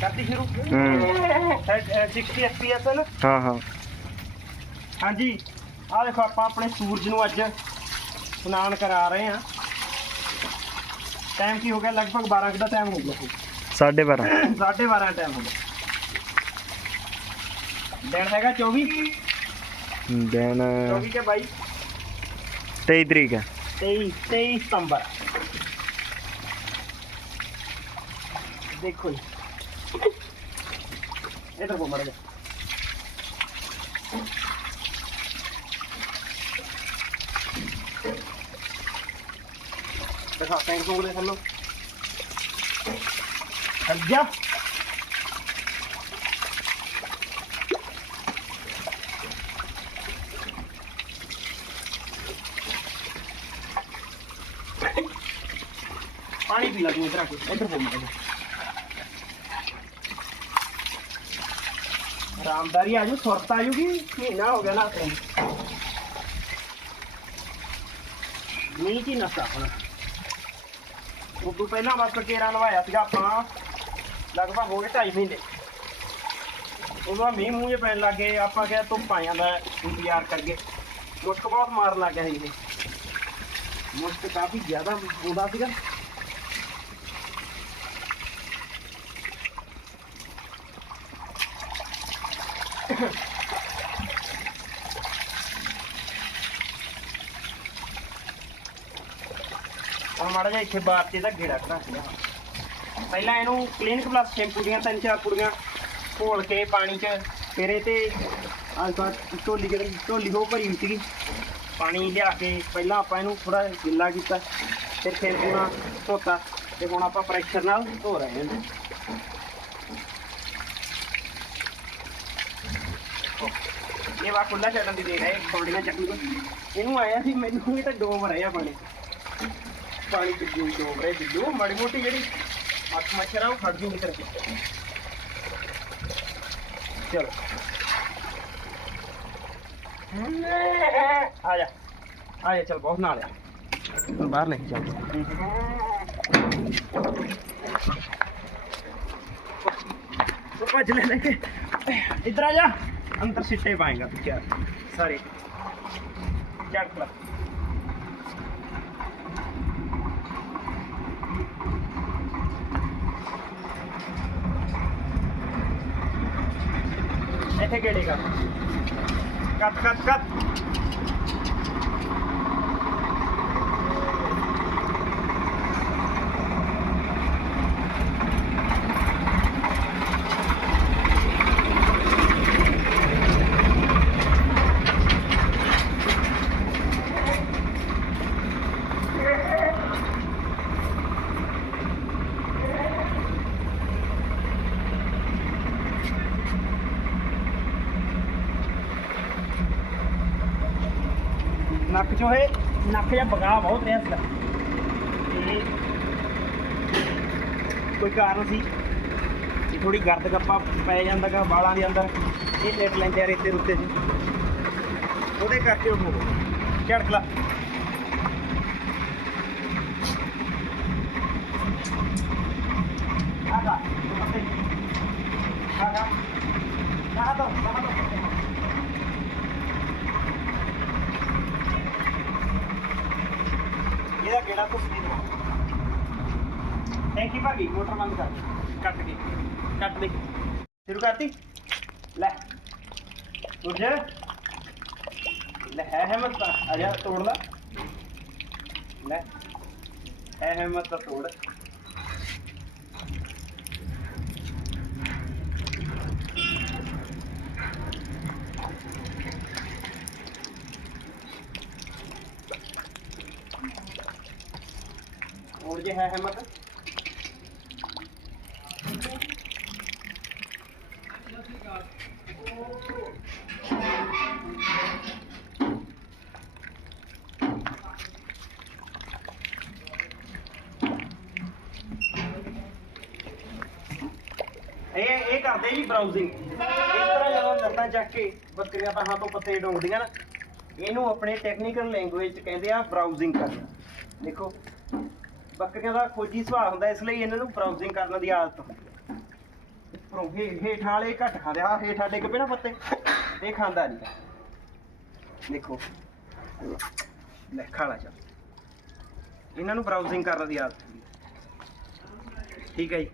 ਕਰਤੀ ਸ਼ੁਰੂ? ਹੂੰ। 60 fps ਹੈ ਨਾ? ਹਾਂ ਹਾਂ। ਹਾਂਜੀ। ਆਹ ਦੇਖੋ ਆਪਾਂ ਆਪਣੇ ਸੂਰਜ ਨੂੰ ਅੱਜ ਇਸ਼ਨਾਨ ਕਰਾ ਰਹੇ ਹਾਂ। ਟਾਈਮ ਕੀ ਹੋ ਗਿਆ? ਲਗਭਗ 12 ਕੁ ਦਾ ਟਾਈਮ ਹੋ ਗਿਆ ਸਾਢੇ 12 ਸਾਢੇ 12 ਟਾਈਮ ਹੋ ਗਿਆ। ਦਿਨ ਹੈਗਾ 24 ਦਿਨ 24 ਕੇ 22 23 ਤਰੀਕ ਹੈ। 23 23 ਸਤੰਬਰ। ਦੇਖੋ ਜੀ। ਇਧਰ ਕੋ ਮੜ ਜਾ ਦਿਖਾ ਟੈਂਕ ਨੂੰ ਦੇ ਥੱਲੋਂ ਹਟ ਜਾ ਪਾਣੀ ਪੀ ਲੈ ਤੂੰ ਇਧਰ ਆ ਕੇ ਇਧਰ ਪੋ ਮੜ ਜਾ ਆਰਾਮਦਾਰੀ ਆਜੂ ਸੁਰਤ ਮਹੀਨਾ ਹੋ ਗਿਆ ਨਾ ਤੇ ਨਹੀਂ ਕੀ ਨਸਾ ਆਪਣਾ। ਉਹ ਤੋਂ ਪਹਿਲਾਂ ਬਸ ਕੇਰਾ ਲਵਾਇਆ ਸੀਗਾ ਆਪਾਂ, ਲਗਭਗ ਹੋ ਗਏ 2.5 ਮਹੀਨੇ। ਉਦੋਂ ਬਾਅਦ ਮੀਂਹ ਮੂੰਹ ਜੇ ਪੈਣ ਲੱਗੇ ਆਪਾਂ ਕਿਹਾ ਧੁੱਪ ਦਾ ਜਾਂਦਾ, ਇੰਤਜ਼ਾਰ ਕਰਕੇ ਮੁਸ਼ਕ ਬਹੁਤ ਮਾਰਨ ਲੱਗ ਗਿਆ ਸੀ ਮੁਸ਼ਕ ਕਾਫੀ ਜ਼ਿਆਦਾ ਹੁੰਦਾ ਸੀਗਾ। ਹੁਣ ਮਾੜਾ ਜਿਹਾ ਇੱਥੇ ਬਾਤ ਤੇ ਦਾ ਗੇੜਾ ਕਰਾ ਸੀਗਾ ਪਹਿਲਾਂ ਇਹਨੂੰ ਕਲੀਨਿਕ ਪਲੱਸ ਸ਼ੈਂਪੂ ਦੀਆਂ, ਤਿੰਨ ਚਾਰ ਕੁੜੀਆਂ ਘੋਲ ਕੇ ਪਾਣੀ 'ਚ ਫਿਰ ਇਹ ਤੇ ਅੱਜ ਢੋਲੀ ਜਿਹੜੀ ਢੋਲੀ ਹੋ ਭਰੀ ਹੋਈ ਸੀਗੀ। ਪਾਣੀ ਲਿਆ ਕੇ ਪਹਿਲਾਂ ਆਪਾਂ ਇਹਨੂੰ ਥੋੜਾ ਗਿੱਲਾ ਕੀਤਾ, ਫਿਰ ਸ਼ੈਂਪੂ ਨਾਲ ਧੋਤਾ ਤੇ ਹੁਣ ਆਪਾਂ ਪ੍ਰੈਸ਼ਰ ਨਾਲ ਧੋ ਰਹੇ ਹਾਂ ਇਹ ਵਾ ਖੁੱਲਾ ਛੱਡਣ ਦੀ ਦੇਖ ਹੈ ਥੋੜੀਆਂ ਚੱਕ ਲੂ ਇਹਨੂੰ ਆਇਆ ਸੀ ਮੈਨੂੰ ਇਹ ਤਾਂ ਡੋਬ ਰਿਹਾ ਪਾਣੀ। ਪਾਣੀ ਤੇ ਜੂ ਡੋਬ ਰਿਹਾ ਜਿੱਦੂ ਮੜੀ ਮੋਟੀ ਜਿਹੜੀ ਅੱਖ ਮੱਛਰ ਉਹ ਖੜ ਜੂ ਮਿੱਤਰ ਚਲੋ। ਚਲ ਬਹੁਤ ਨਾਲ ਆ। ਬਾਹਰ ਨਹੀਂ ਚੱਲ। ਭੱਜ ਲੈ ਲੈ ਕੇ। ਇੱਧਰ ਆ ਜਾ। अंदर सिट्टे पाएगा तू क्या सारे चढ़ ला ਇੱਥੇ ਕਿਹੜੇ ਕਰ ਕੱਟ ਕੱਟ ਕੱਟ ਨੱਕ ਚੋਂ ਇਹ ਨੱਕ ਜਾਂ ਬਗਾ ਬਹੁਤ ਰਿਹਾ ਸੀਗਾ। ਤੇ ਕੋਈ ਕਾਰਨ ਸੀ? ਕਿ ਥੋੜੀ ਗਰਦ ਗੱਪਾ ਪੈ ਜਾਂਦਾ ਗਾ ਵਾਲਾਂ ਦੇ ਅੰਦਰ। ਇਹ ਲੇਟ ਲੈਂਦੇ ਆ ਰੇਤੇ ਰੁੱਤੇ 'ਚ ਉਹਦੇ ਕਰਕੇ ਉਹ ਝੜਕ ਲਾ। ਆਗਾ ਆਗਾ ਆਗਾ ਆਗਾ ਇਹਦਾ ਕਿਹੜਾ ਕੁਛ ਥੈਂਕ ਯੂ ਭਾਗੀ ਮੋਟਰ ਬੰਦ ਕਰ। ਕੱਟ ਕੇ, ਕੱਟ ਦੇ। ਸ਼ੁਰੂ ਕਰਤੀ? ਲੈ। ਉੱਠ ਲੈ ਹੈ ਹਿੰਮਤ ਤਾਂ ਆ ਜਾ, ਤੋੜ ਲਾ। ਲੈ। ਹੈ ਹਿੰਮਤ ਤਾਂ ਤੋੜ। और जो है हिम्मत ਇਹ ਇਹ ਕਰਦੇ ਜੀ ਬਰਾਊਜ਼ਿੰਗ ਇਸ ਤਰ੍ਹਾਂ ਜਦੋਂ ਲੱਤਾਂ ਚੱਕ ਕੇ ਬੱਕਰੀਆਂ ਤਾਂ ਤੋਂ ਪੱਤੇ ਡੋਂਗਦੀਆਂ ਨਾ ਇਹਨੂੰ ਆਪਣੇ ਟੈਕਨੀਕਲ ਲੈਂਗੁਏਜ ਚ ਕਹਿੰਦੇ ਆ ਬਰਾਊਜ਼ਿੰਗ ਕਰਨਾ ਦੇਖੋ ਬੱਕਰੀਆਂ ਦਾ ਖੋਜੀ ਸੁਭਾਅ ਹੁੰਦਾ, ਇਸ ਲਈ ਇਹਨਾਂ ਨੂੰ ਬਰਾਊਜ਼ਿੰਗ ਕਰਨ ਦੀ ਆਦਤ ਹੁੰਦੀ ਹੈ। ਉੱਪਰੋਂ ਹੇ, ਹੇਠਾਂ ਵਾਲੇ ਘੱਟ ਖਾਂਦੇ ਆ ਹੇਠਾਂ ਡਿੱਗ ਪਏ ਨਾ ਪੱਤੇ, ਇਹ ਖਾਂਦਾ ਨਹੀਂ। ਦੇਖੋ, ਲੈ ਖਾਲਾ ਚੱਲ। ਇਹਨਾਂ ਨੂੰ ਬਰਾਊਜ਼ਿੰਗ ਕਰਨ ਦੀ ਆਦਤ ਹੁੰਦੀ ਠੀਕ ਹੈ ਜੀ।